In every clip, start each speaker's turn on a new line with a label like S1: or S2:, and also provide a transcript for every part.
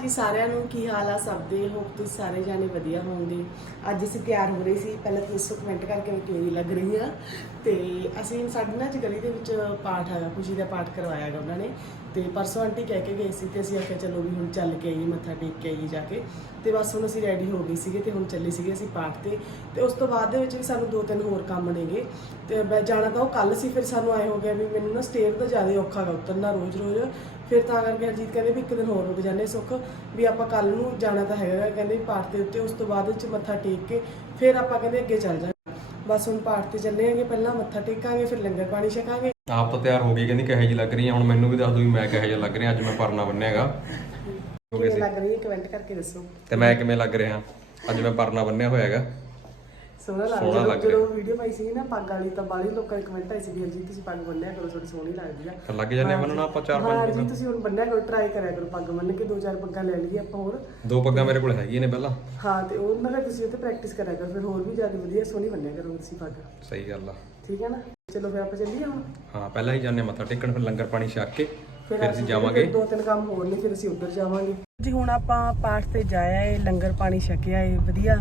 S1: ਜੀ ਸਾਰਿਆਂ ਨੂੰ ਕੀ ਹਾਲ ਆ? ਸਭ ਦੇ ਹੋਪ ਤੁਸੀਂ ਸਾਰੇ ਜਾਣੇ ਵਧੀਆ ਹੋਵੋਗੇ। ਅੱਜ ਅਸੀਂ ਤਿਆਰ ਹੋ ਰਹੇ ਸੀ। ਪਹਿਲਾਂ ਤਾਂ ਦੱਸੋ ਕਮੈਂਟ ਕਰਕੇ ਮੈਂ ਕਿਵੇਂ ਲੱਗ ਰਹੀ ਆ। ਤੇ ਅਸੀਂ ਸਾਡੇ ਨਾਲ ਅੱਜ ਗਲੀ ਦੇ ਵਿੱਚ ਪਾਠ ਹੈਗਾ, ਖੁਸ਼ੀ ਦਾ ਪਾਠ ਕਰਵਾਇਆ ਹੈਗਾ ਉਹਨਾਂ ਨੇ। ਤੇ ਪਰਸੋਂ ਆਂਟੀ ਕਹਿ ਕੇ ਗਏ ਸੀ ਤੇ ਅਸੀਂ ਆਖਿਆ ਚਲੋ ਵੀ ਹੁਣ ਚੱਲ ਕੇ ਆਈਏ, ਮੱਥਾ ਟੇਕ ਕੇ ਆਈਏ ਜਾ ਕੇ। ਤੇ ਬਸ ਹੁਣ ਅਸੀਂ ਰੈਡੀ ਹੋ ਗਏ ਸੀਗੇ ਤੇ ਹੁਣ ਚੱਲੇ ਸੀਗੇ ਅਸੀਂ ਪਾਠ ਤੇ। ਤੇ ਉਸ ਤੋਂ ਬਾਅਦ ਦੇ ਵਿੱਚ ਵੀ ਸਾਨੂੰ ਦੋ ਤਿੰਨ ਹੋਰ ਕੰਮ ਨੇਗੇ। ਤੇ ਮੈਂ ਜਾਣਾ ਤਾਂ ਉਹ ਕੱਲ ਸੀ, ਫਿਰ ਸਾਨੂੰ ਆਏ ਹੋ ਗਿਆ ਵੀ ਮੈਨੂੰ ਨਾ ਸਟੇਅਰ ਦਾ ਜ਼ਿਆਦਾ ਔਖਾ ਗਾ ਉਤਰਨਾ ਰੋਜ਼-ਰੋਜ਼। ਫਿਰ ਤਾਂ ਕਰਕੇ ਹਰਜੀਤ ਕਹਿੰਦੇ ਵੀ ਇੱਕ ਦਿਨ ਹੋਰ ਰੁਕ ਜਾਂਦੇ ਸੁੱਖ ਵੀ ਆਪਾਂ ਕੱਲ ਨੂੰ ਜਾਣਾ ਤਾਂ ਹੈਗਾ ਗਾ, ਕਹਿੰਦੇ ਵੀ ਪਾਠ ਦੇ ਉੱਤੇ ਉਸ ਤੋਂ ਬਾਅਦ ਵਿੱਚ ਮੱਥਾ ਟੇਕ ਕੇ ਫਿਰ ਆਪਾਂ ਕਹਿੰਦੇ ਅੱਗੇ ਚੱਲ ਜਾਵਾਂਗੇ ਬਸ ਹੁਣ ਪਾਠ ਤੇ ਚੱਲੇਗੇ ਪਹਿਲਾਂ ਮੱਥਾ ਟੇਕਾਂਗੇ ਫਿਰ ਲੰਗਰ ਪਾਣੀ ਛਕਾਂਗੇ।
S2: ਆਪ ਤਾਂ ਤਿਆਰ ਹੋ ਗਈ ਕਹਿੰਦੀ ਕਹੇ ਜੀ ਲੱਗ ਰਹੀ ਆ ਹੁਣ ਮੈਨੂੰ ਵੀ ਦੱਸ ਦੋ ਵੀ ਮੈਂ ਕਹੇ ਜਿਹਾ ਲੱਗ ਰਿਹਾ ਅੱਜ ਮੈਂ ਪਰਨਾ ਬੰਨਿਆਗਾ।
S1: ਕਿਵੇਂ ਲੱਗ ਰਹੀ ਹੈ ਕਮੈਂਟ ਕਰਕੇ ਦੱਸੋ।
S2: ਤੇ ਮੈਂ ਕਿਵੇਂ ਲੱਗ ਰਿਹਾ ਅੱਜ ਮੈਂ ਪਰਨਾ ਬੰਨਿਆ ਹੋਇਆਗਾ।
S1: ਸੋਹਣਾ ਲੱਗ
S2: ਸੋਹਣਾ
S1: ਜਦੋਂ
S2: ਲੱਗ ਰਿਹਾ।
S1: ਜਦੋਂ ਵੀਡੀਓ ਪਾਈ ਸੀ ਨਾ ਪੱਗ ਵਾਲੀ ਤਾਂ ਬਾਲੀ ਲੋਕਾਂ ਦੇ ਕਮੈਂਟ ਆਏ ਸੀ ਵੀ ਹਰਜੀਤ ਤੁਸੀਂ ਪੱਗ ਬੰਨਿਆ ਕਰੋ ਤੁਹਾਡੀ ਸੋਹਣੀ ਲੱਗਦੀ ਆ।
S2: ਤਾਂ ਲੱਗ ਜਾਂਦੇ ਆ ਬੰਨਣਾ ਆਪਾਂ ਚਾਰ
S1: ਹਾਂ
S2: ਪੰਜ
S1: ਜੀ ਤੁਸੀਂ ਹੁਣ ਬੰਨਿਆ ਕਰੋ ਟਰਾਈ ਕਰਿਆ ਕਰੋ ਪੱਗ ਬੰਨ ਕੇ ਦੋ ਚਾਰ ਪੱਗਾਂ ਲੈ ਲਈਏ ਆਪਾਂ ਹੋਰ।
S2: ਦੋ ਪੱਗਾਂ ਮੇਰੇ ਕੋਲ ਹੈਗੀਆਂ ਨੇ ਪਹਿਲਾਂ।
S1: ਹਾਂ ਤੇ ਉਹ ਮੈਂ ਕਿਹਾ ਤੁਸੀਂ ਉੱਥੇ ਪ੍ਰੈਕਟਿਸ ਕਰਿਆ ਕਰੋ ਫਿਰ ਹੋਰ ਵੀ ਜ਼ਿਆਦਾ ਵਧੀਆ ਸੋਹਣੀ ਬੰਨਿਆ ਕਰੋ ਤੁਸੀਂ ਪੱਗ।
S2: ਸਹੀ ਗੱਲ ਆ।
S1: ਠੀਕ ਹੈ ਨਾ? ਚਲੋ ਫਿਰ ਆਪਾਂ ਚੱਲੀਏ ਹੁਣ।
S2: ਹਾਂ ਪਹਿਲਾਂ ਹੀ ਜਾਂਦੇ ਮੱਥਾ ਟੇਕਣ ਫਿਰ ਲੰਗਰ ਪਾਣੀ ਛਕ ਕੇ।
S1: ਫਿਰ
S2: ਅਸੀਂ ਜਾਵਾਂਗੇ।
S1: ਦੋ ਤਿੰਨ ਕੰਮ ਹੋਰ ਨੇ ਫਿਰ ਅਸੀਂ ਉੱਧਰ ਜਾਵਾਂਗੇ। ਜੀ ਹੁਣ ਆਪਾਂ ਪਾਠ ਤੇ ਜਾਇਆ ਏ ਲੰਗਰ ਪਾਣੀ ਛਕਿਆ ਏ ਵਧੀਆ